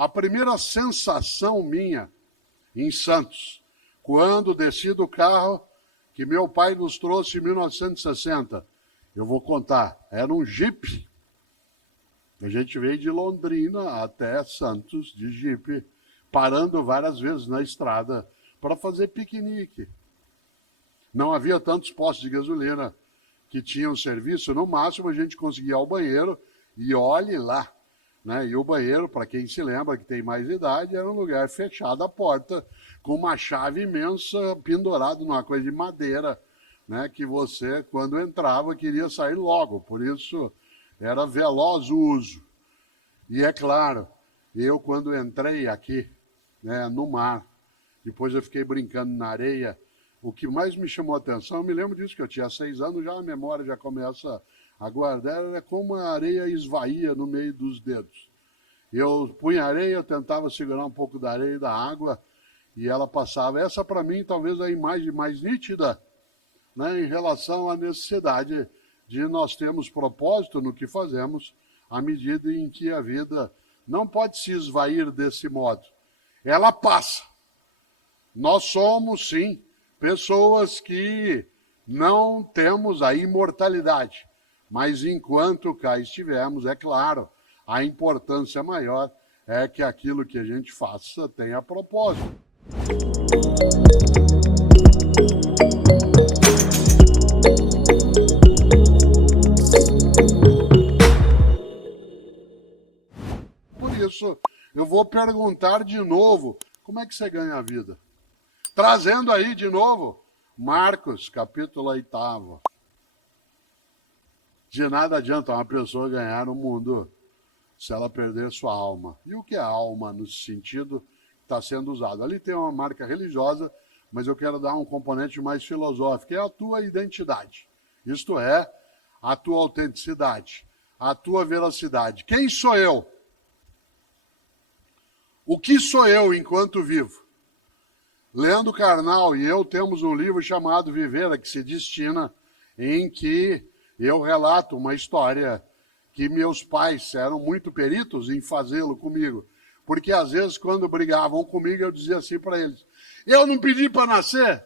A primeira sensação minha em Santos, quando desci do carro que meu pai nos trouxe em 1960, eu vou contar, era um Jeep. A gente veio de Londrina até Santos de Jeep, parando várias vezes na estrada para fazer piquenique. Não havia tantos postos de gasolina que tinham serviço, no máximo a gente conseguia ir ao banheiro e olhe lá. Né? E o banheiro, para quem se lembra que tem mais idade, era um lugar fechado, a porta, com uma chave imensa pendurada numa coisa de madeira, né? Que você, quando entrava, queria sair logo. Por isso, era veloz o uso. E é claro, eu quando entrei aqui, né, no mar, depois eu fiquei brincando na areia, o que mais me chamou a atenção, eu me lembro disso, que eu tinha 6 anos, já a memória já começa a guardar, era como a areia esvaía no meio dos dedos. Eu punha areia, eu tentava segurar um pouco da areia e da água, e ela passava. Essa, para mim, talvez a imagem mais nítida, né, em relação à necessidade de nós termos propósito no que fazemos, à medida em que a vida não pode se esvair desse modo. Ela passa. Nós somos, sim, pessoas que não temos a imortalidade, mas enquanto cá estivermos, é claro, a importância maior é que aquilo que a gente faça tenha propósito. Por isso, eu vou perguntar de novo, como é que você ganha a vida? Trazendo aí de novo, Marcos, capítulo 8. De nada adianta uma pessoa ganhar o mundo se ela perder sua alma. E o que é alma no sentido que está sendo usado? Ali tem uma marca religiosa, mas eu quero dar um componente mais filosófico, é a tua identidade. Isto é, a tua autenticidade, a tua veracidade. Quem sou eu? O que sou eu enquanto vivo? Leandro Carnal e eu temos um livro chamado Viver a que se destina, em que eu relato uma história que meus pais eram muito peritos em fazê-lo comigo. Porque às vezes quando brigavam comigo eu dizia assim para eles, eu não pedi para nascer.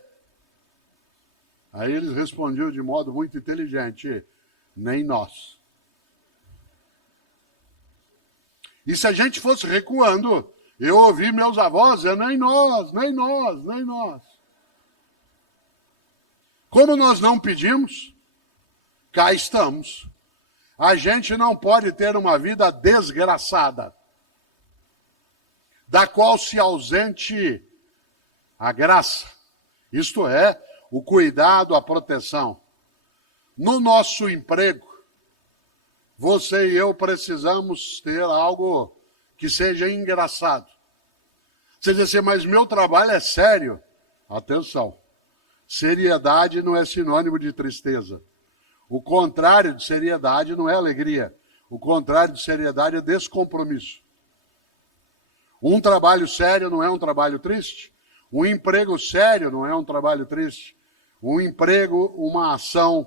Aí eles respondiam de modo muito inteligente, nem nós. E se a gente fosse recuando, eu ouvi meus avós dizer, nem nós, nem nós, nem nós. Como nós não pedimos, cá estamos. A gente não pode ter uma vida desgraçada, da qual se ausente a graça, isto é, o cuidado, a proteção. No nosso emprego, você e eu precisamos ter algo que seja engraçado. Você diz assim, mas meu trabalho é sério. Atenção, seriedade não é sinônimo de tristeza. O contrário de seriedade não é alegria. O contrário de seriedade é descompromisso. Um trabalho sério não é um trabalho triste. Um emprego sério não é um trabalho triste. Um emprego, uma ação,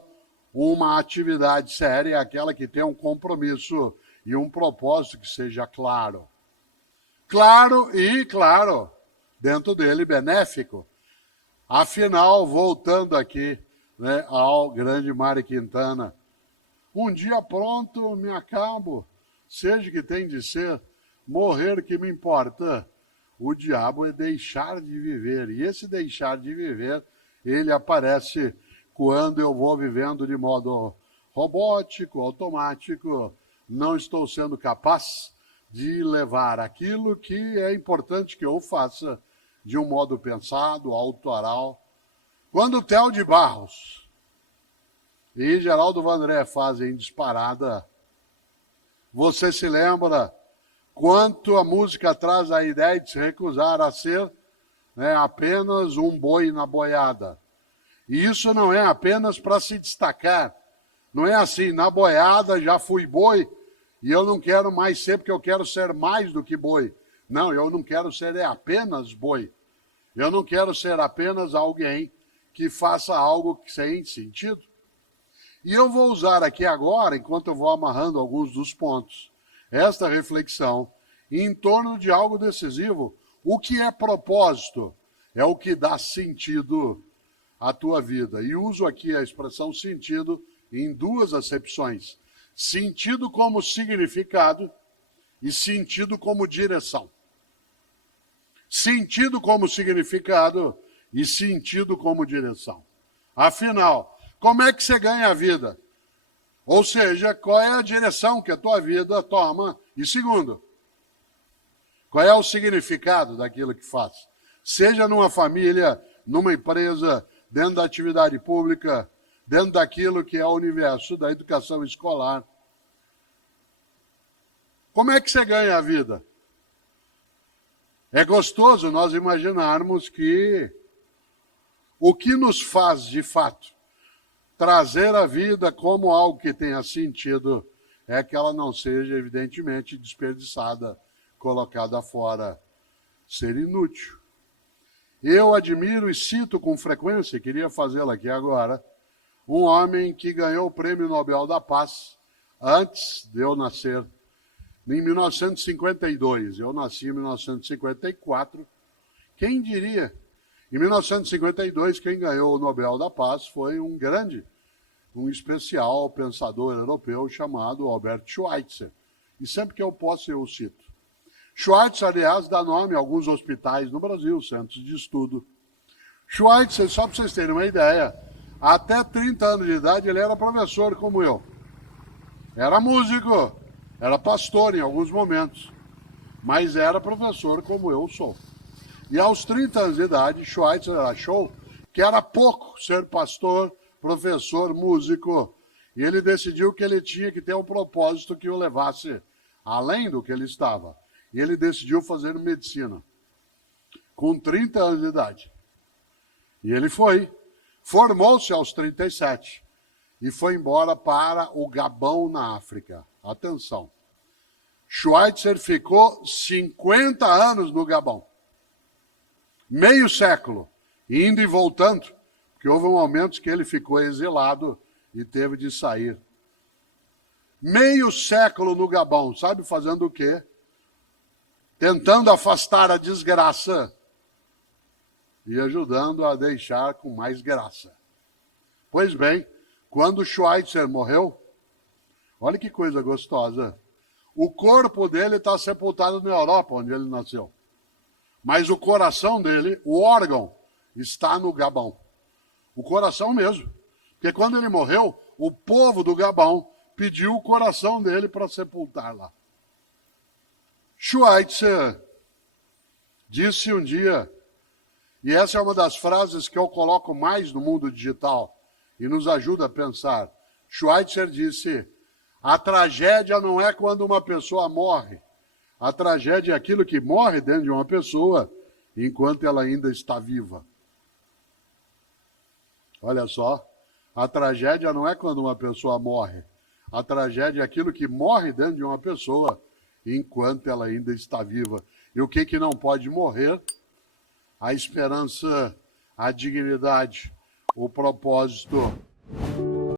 uma atividade séria é aquela que tem um compromisso e um propósito que seja claro. Claro e, claro, dentro dele benéfico. Afinal, voltando aqui, né, ao grande Mário Quintana, um dia pronto me acabo, seja que tem de ser, morrer que me importa. O diabo é deixar de viver, e esse deixar de viver, ele aparece quando eu vou vivendo de modo robótico, automático, não estou sendo capaz de levar aquilo que é importante que eu faça de um modo pensado, autoral. Quando Theo de Barros e Geraldo Vandré fazem Disparada, você se lembra quanto a música traz a ideia de se recusar a ser, né, apenas um boi na boiada. E isso não é apenas para se destacar. Não é assim, na boiada já fui boi e eu não quero mais ser porque eu quero ser mais do que boi. Não, eu não quero ser apenas boi. Eu não quero ser apenas alguém que faça algo que tem sentido. E eu vou usar aqui agora, enquanto eu vou amarrando alguns dos pontos, esta reflexão em torno de algo decisivo. O que é propósito? É o que dá sentido à tua vida. E uso aqui a expressão sentido em duas acepções. Sentido como significado e sentido como direção. Sentido como significado e sentido como direção. Afinal, como é que você ganha a vida? Ou seja, qual é a direção que a tua vida toma? E segundo, qual é o significado daquilo que faz? Seja numa família, numa empresa, dentro da atividade pública, dentro daquilo que é o universo da educação escolar. Como é que você ganha a vida? É gostoso nós imaginarmos que o que nos faz, de fato, trazer a vida como algo que tenha sentido é que ela não seja, evidentemente, desperdiçada, colocada fora, ser inútil. Eu admiro e cito com frequência, queria fazê-lo aqui agora, um homem que ganhou o Prêmio Nobel da Paz antes de eu nascer, em 1952. Eu nasci em 1954. Quem diria? Em 1952, quem ganhou o Nobel da Paz foi um especial pensador europeu chamado Albert Schweitzer. E sempre que eu posso, eu o cito. Schweitzer, aliás, dá nome a alguns hospitais no Brasil, centros de estudo. Schweitzer, só para vocês terem uma ideia, até 30 anos de idade ele era professor como eu. Era músico, era pastor em alguns momentos, mas era professor como eu sou. E aos 30 anos de idade, Schweitzer achou que era pouco ser pastor, professor, músico. E ele decidiu que ele tinha que ter um propósito que o levasse além do que ele estava. E ele decidiu fazer medicina, com 30 anos de idade. E ele foi. Formou-se aos 37 e foi embora para o Gabão, na África. Atenção. Schweitzer ficou 50 anos no Gabão. Meio século, indo e voltando, porque houve momentos que ele ficou exilado e teve de sair. Meio século no Gabão, sabe fazendo o quê? Tentando afastar a desgraça e ajudando a deixar com mais graça. Pois bem, quando Schweitzer morreu, olha que coisa gostosa, o corpo dele está sepultado na Europa, onde ele nasceu. Mas o coração dele, o órgão, está no Gabão. O coração mesmo. Porque quando ele morreu, o povo do Gabão pediu o coração dele para sepultar lá. Schweitzer disse um dia, e essa é uma das frases que eu coloco mais no mundo digital e nos ajuda a pensar. Schweitzer disse, a tragédia não é quando uma pessoa morre. A tragédia é aquilo que morre dentro de uma pessoa enquanto ela ainda está viva. Olha só, a tragédia não é quando uma pessoa morre. A tragédia é aquilo que morre dentro de uma pessoa enquanto ela ainda está viva. E o que não pode morrer? A esperança, a dignidade, o propósito,